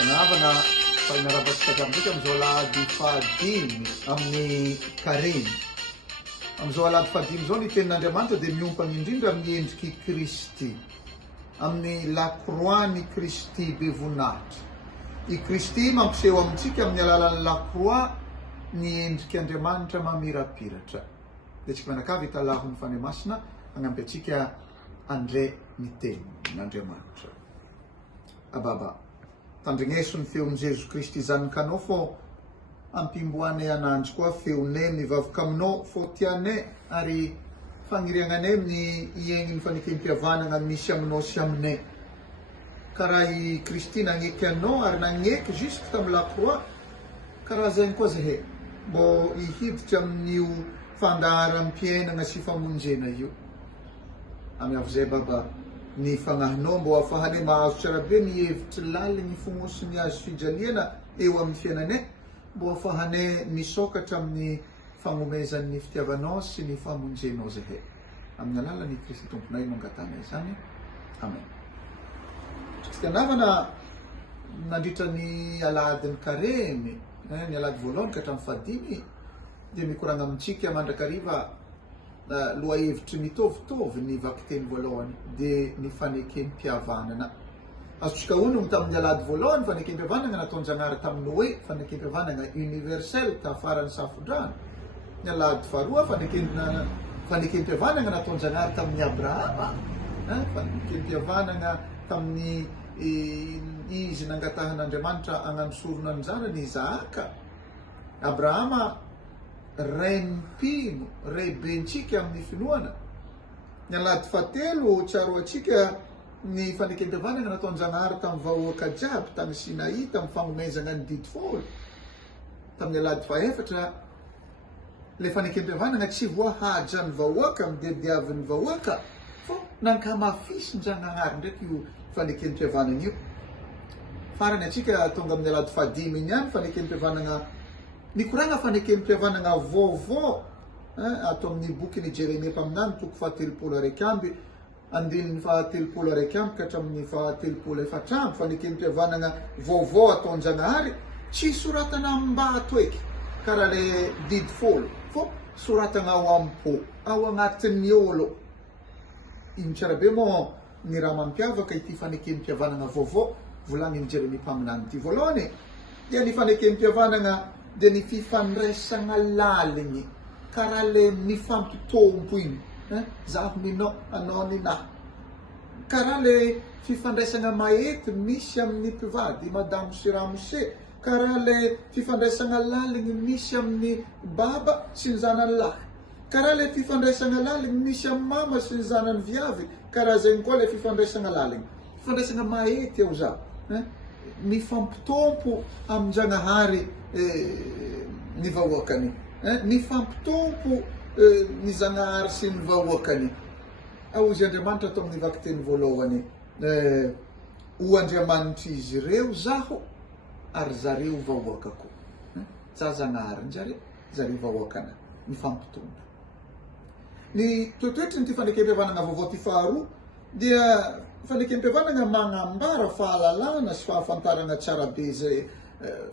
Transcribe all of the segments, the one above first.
Kanavana pag narabas ka kami kamzola di fadim amni karim. Amzola di fadim zoni tenandamanto de miun pangindindra amni endriki Kristi. Amni la croix ni Kristi bevunat. I Kristi mampiseho amintsika amin'ny alalan'ny la croix ny endriky Andriamanitra mamirapiratra. Dia tsika manakavy italahony fany masina hagnampy antsika andre ny tenin'Andriamanitra. Ababa, tandrigneso ny feon'i Jesu Kristy zanakanao fô ampimboanay ananjy koa feonay mivavaka aminao fô tianay ary faniriagnanay amin'ny iegny ny fanekempiavanana misy aminao sy aminay. Karaha i Kristy nagneky anao ary nagneky jusque tamin'ny la croix, karaha zay koa zahay mbô ihiditra amin'io fandaharam-piainana sy famonjena io. Amiavy baba, ny fagnahinao mbô ahafahanay mahazo tsara be ny hevitry laligny fognosi ny azo fijaliana eo amin'ny fiainanay, mbô ahafahanay misokatra amin'ny fagnomezan'ny fitiavanao sy ny famonjenao zahay. Amin'ny alalan'i Kristy tomponay mangatanay zany. Amen. Kanavana nandritra ny aladin'ny karemy, ny alady voalohany ka hatramin'ny fadimy, dia mikorana amintsika mandrakariva loha hevitry mitovitovy ny vakiteny voalohany dia ny fanekempiavanana. Azotsika honogno tamin'ny alady voalohany fanekempiavanana nataon-Janahary tamin'ny Noé, fanekempiavanana universel tafaran'ny safondrano. Ny alady faharoa fanekempiavanana nataon-Janahary tamin'ny Abrahama, fanekempiavanana tamin'ny izy nangatahan'Andriamanitra agnanosorona ny zanany Izaaka. Abrahama ray mpino, ray bentsika amin'ny finoana. Ny alady fahatelo tsaro atsika ny fanekempiavanana nataon-Janahary tamin'ny vahoaka jiaby tany Sinai tamin'ny fagnomezana ny didy folo. Tamin'ny alady fahaefatra, le fanekempiavanana tsy voahaja ny vahoaka midediavin'ny vahoaka, fô nankamafisyn-Janahary ndraiky io fanekempiavanana io. Farany atsika tonga amin'ny alady fahadimy iny ihany fanekempiavanana, mikorana fanekempiavanana vaovao ato amin'ny bokin'i Jeremia mpaminany toko fahatelopolo araiky amby, andininy fahatelopolo araiky amby ka hatramin'ny fahatelopolo efatra amby, fanekempiavanana vaovao ataon-Janahary tsy soratana ambato eky karaha le didy folo, fô soratana ao am-po, ao agnatin'ny olo. Iny tsara be moa ny raha mampiavaka ity fanekempiavanana vaovao volanin'ny Jeremia mpaminany ity voalohany, dia ny fanekempiavanana dia ny fifandraisana laligny, karaha le mifampitompo iny, zaho ninao, anao ninahy. Karaha le fifandraisana mahety misy amin'ny mpivady, madamo sy ramose, karaha le fifandraisana laligny misy amin'ny baba sy ny zanany lahy, karaha le fifandraisana laligny misy amin'ny mama sy ny zanany viavy, karaha zay koa le fifandraisana laligny, fifandraisana mahety ao za, mifampitompo amin-Janahary ny vahoakany, mifampitompo ny Zanahary sy ny vahoakany. Ao izy Andriamanitra atao amin'ny vakiteny voalohany, ho Andriamanitra izy ireo zaho ary zareo vahoakako. Za Zanahary njare, zareo vahoakana, mifampitompo. Ny toetoetry ny fanekempiavanana vaovao ty faharoa dia fanekempiavanana magnambara fahalalana sy fahafantarana tsara be zay,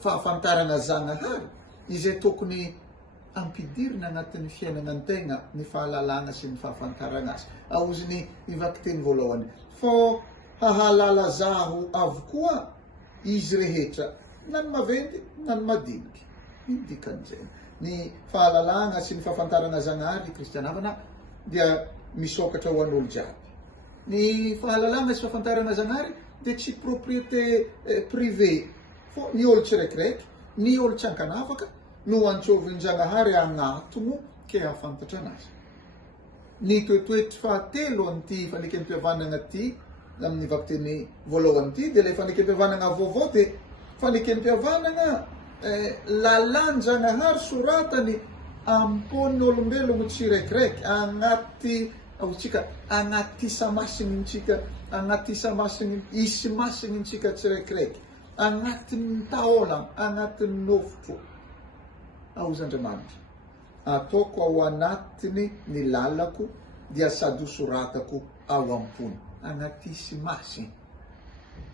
fahafantarana Zanahary izay tokony ampidirina agnatin'ny fiainana an-tegna ny fahalalana sy ny fahafantarana azy. Ao izy ny vakiteny voalohany, fô hahalala zaho avokoa izy rehetra, na ny maventy na ny madiniky. Ino dikan'izay? Ny fahalalana sy ny fahafantarana Zanahary kristianavana dia misokatra ho an'olo jiaby. Ny fahalalana sy fahafantarana Zanahary dia tsy propriété privé, fô ny olo tsiraikiraiky, ny olo tsy ankanavaka no antsovin-Janahary agnatono ke ahafantatra anazy. Ny toetoetry fahatelo an'ity fanekempiavanana ty amin'ny vakiteny voalohany ty dia le fanekempiavanana vaovao dia fanekempiavanana lalan-Janahary soratany ampon'olombelogno tsiraikiraiky agnaty agnaty isa-masinitsika, agnaty isa-masigny, isi-masinitsika tsiraikiraiky, agnatin'ny taolana, agnatin'ny nofotro. Ao izy Andriamanitra, ataoko ao anatiny ny lalako dia sady ho soratako ao ampony, agnaty isi-masigny.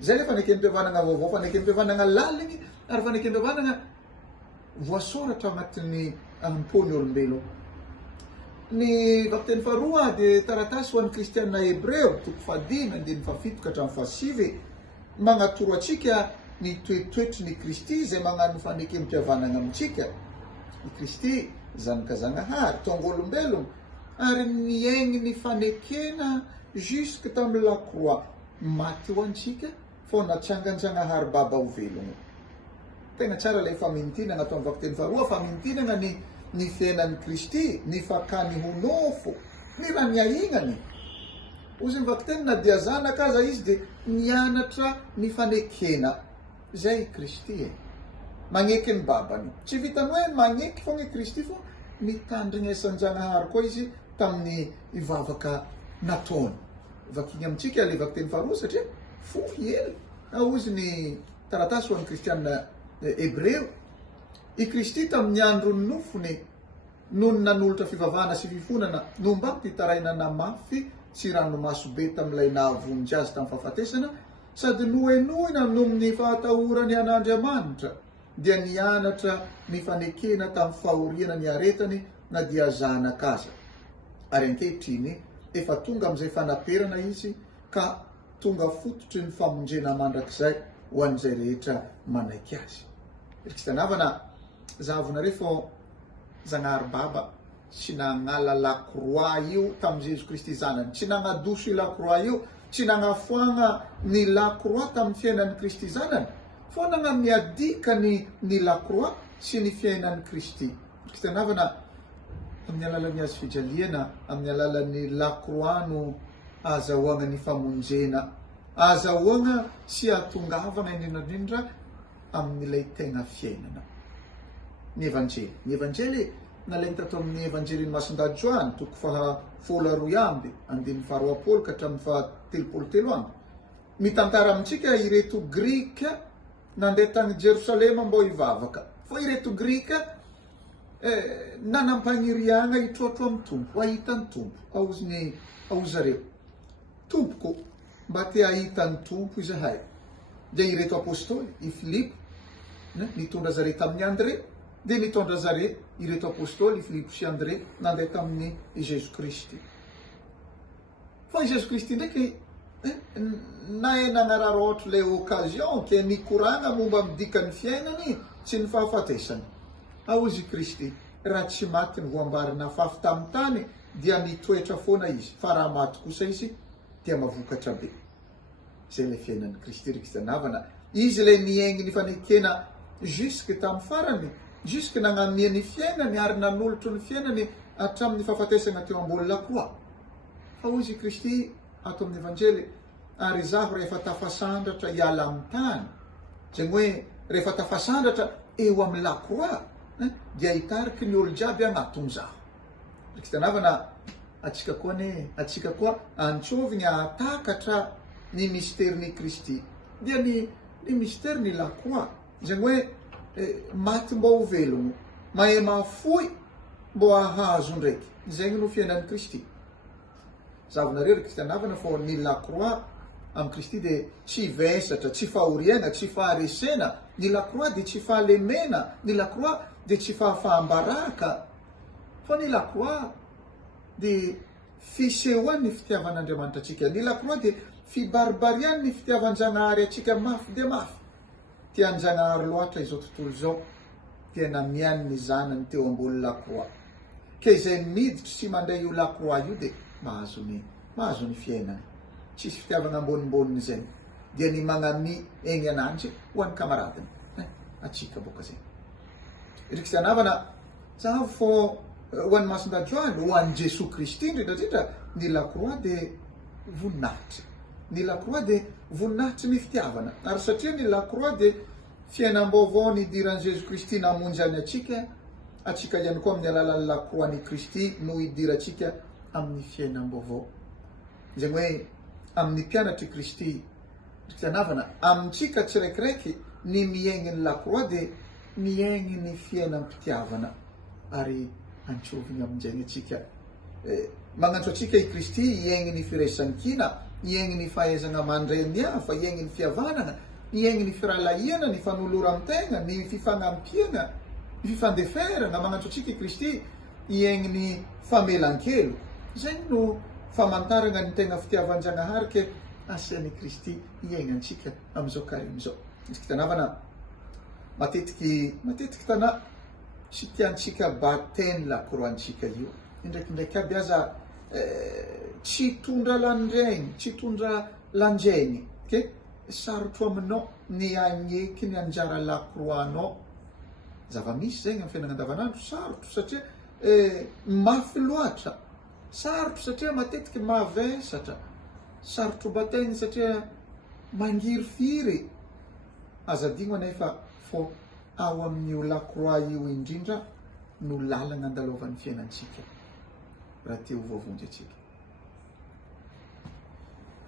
Zay le fanekempihavanana vaovao, fanekempihavanana laligny, ary fanekempihavanana voasoratra agnatin'ny am-pony olombelona. Ny vakiteny faharoa dia taratasy ho an'ny kristianina Hebreo, 5:7-7, magnatoro antsika ny toetoetry ny Kristy zay magnano fanekempihavanana amintsika. I Kristy zanakazanahary, tonga olombelona, ary niaigny ny fanekena jusque tamin'ny la croix, maty ho antsika fô natsanganjanahary baba ho velogno. Tegna tsara ilay famintinana atao amin'ny vakiteny faharoa, famintinana ny fiainan'ny Kristy, ny fakany ho nofo, ny raha niahignany. Ozy ny vakiteny na dia zanaka aza izy dia nianatra ny fanekena. Zay Kristy magneky ny babany. Tsy vitany hoe magneky fogna Kristy fô mitandrina isan-janahary koa izy tamin'ny ivavaka nataony. Vakiny amintsika le vakiteny faharoa satria fohy hely. Ozy ny taratasy ho an'ny kristianina Hebreo. I Kristy tamin'ny andro ny nofony noho ny nanolotra fivavahana sy fifonana no mba mpitaraina mafy sy ranomasobe tamin'ilay nahavonjy azy tamin'ny fahafatesana, sady nohenohina nomin'ny fahatahorany an'Andriamanitra dia nianatra ny fanekena tamin'ny fahoriana ny aretany na dia zanaka aza. Ary ankehitriny efa tonga amin'izay fanaperana izy ka tonga fototry ny famonjena mandrakizay ho an'izay rehetra manaiky azy. Kristianavana, zahavonareo fô Zanahary baba tsy nagnala la croix io tamin'i Jésus Kristy zanany, tsy nagnadoso i la croix io, tsy nagnafoagna ny la croix tamin'ny fiainan'ny Kristy zanany, fô nagnamiadika ny la croix sy ny fiainan'ny Kristy. Kristianavana, amin'ny alalan'ny azy fijaliana, amin'ny alalan'ny la croix no azahoagna ny famonjena, azahoagna sy atongavana indrindrandrindra amin'ilay tegna fiainana. Ny evanjely nalainy tato amin'ny evanjely Masindahy Joany, 12:2 ka hatramin'ny 13:3. Mitantara amintsika ireto Grika nandeha tany Jerosalema mbô hivavaka. Fô ireto Grika nanampagniriagna hitrotro amin'ny tompo, ahitany tompo, aozy zareo. Tompoko, mba te ahitany tompo izahay. Dia ireto apôstôly, i Filipo, nitondra zare tamin'ny André, dia nitondra zare ireto apôstôly, i Filipo sy André, nandeha tamin'ny Jésus Kristy. Fa i Jésus Kristy ndraiky, nagnarara ohatra ilay occasion ke nikoragna momba midika ny fiainany sy ny fahafatesany. Aozy Kristy, raha tsy maty ny voambarina fafy tamin'ny tany dia nitoetra foana izy, fa raha maty kosa izy dia mavokatra be. Zay le fiainan'ny Kristy, kristianavana. Izy le niaigny ny fanekena jusque tamin'ny farany, jusque nagnamia ny fiainany ary nanolotro ny fiainany hatramin'ny fahafatesana teo ambony la croix. Fa ozy Kristy ato amin'ny evanjely, ary zaho rehefa tafasandratra hiala amin'ny tany, zay hoe rehefa tafasandratra eo amin'ny la croix, dia hitariky ny olo jiaby agnatony zaho. Kristianavana, atsika koa antsovigny atakatra ny mysterin'ny Kristy, dia ny mysterin'ny la croix, zay hoe maty mbô ho velogno, mahay mafoy mbô ahazo ndraiky. Zay no fiainan'ny Kristy. Zahavonareo ry kristianavana fô ny la croix amin'ny Kristy dia tsy vesatra, tsy fahoriana, tsy faharesena. Ny la croix dia tsy fahalemena, ny la croix dia tsy fahambaraka, fa ny la croix dia fisehoan'ny fitiavan'Andriamanitra atsika. Ny la croix dia fibaribarian'ny fitiavan-Janahary atsika mafy dia mafy. Tian-Janahary loatra izao tontolo izao, dia namiany ny zanany teo ambony la croix. Ke izay miditra sy mandray io la croix io dia mahazo ny fiainany. Tsisy fitiavana ambonimboniny zay. Dia ny magnami egny ananjy ho an'ny kamaradiny. Atsika boka zay. Kristianavana, zaho fô ho an'ny Masindahy Joany, ho an'ny Jesosy Kristy indrindrandrindra, ny la croix dia voninahitry. Ny la croix dia voninahitry ny fitiavana. Ary satria ny la croix dia fiainam-baovao nidiran'i Jesosy Kristy namonjy any atsika ihany koa amin'ny alalan'ny la croix ny Kristy no hidira atsika amin'ny fiainam-baovao. Zay hoe amin'ny mpianatry Kristy, kristianavana, amintsika tsiraikiraiky ny miaigny ny la croix dia miaigny ny fiainam-pitiavana, ary antsovigny amin'izay atsika magnantso atsika i Kristy hiaigny ny firaisan-kina iegny ny fahaizana mandray ny hafa, iegny ny fihavanana, iegny ny firalahiana, ny fanolora amtegna, ny fifanampiana, ny fifandeferana magnantso atsika i Kristy, iegny ny famelan-kelo. Zay no famantarana ny tegna fitiavan-Janahary ke asian'i Kristy iaignantsika amin'izao karimy zao. Izy kitanavana matetiky tana sy tiantsika bateny la koroantsika io. Indraikindraiky aby aza tsy tondra landraigny, tsy tondra lanjaigny. Okay? Sarotro aminao ny agneky ny anjara lakroanao. Zava-misy zegny amin'ny fiainana andavanandro, sarotro satria mafy loatra. Sarotro satria matetiky mavesatra. Sarotro bateny satria mangiry firy. Azadino anefa fô ao amin'io lakroa io indrindra no lalana andalovan'ny fiainantsika. Raha teo vovonjy atsika.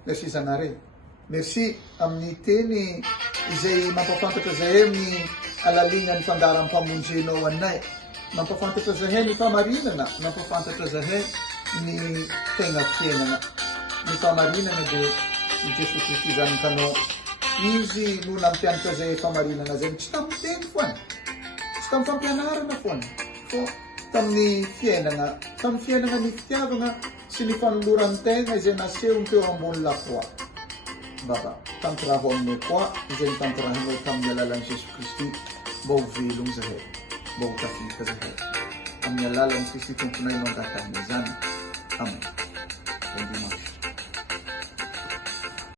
Merci Zanare. Merci amin'ny teny izay mampafantatra zahay amin'ny alaliana ny fandaharam-pamonjenao anay. Mampafantatra zahay ny famarinana, mampafantatra zahay ny tegna fiainana. Ny famarinana dia i Jesu Kristy zanakanao. Izy no nampianatra zahay famarinana zay tsy tamin'ny teny foana, tsy tamin'ny fampianarana foana, fô tamin'ny fiainana ny fitiavana sy ny fanoloran'ny tegna izay nasehony teo ambony lakroa. Baba, tantaraho aminay koa izay nitantarahanao tamin'ny alalan'i Jesu Kristy, mba ho velogno zahay, mba ho tafita zahay. Amin'ny alalan'i Kristy tomponay no angatahana izany. Amen. Bon dimanche.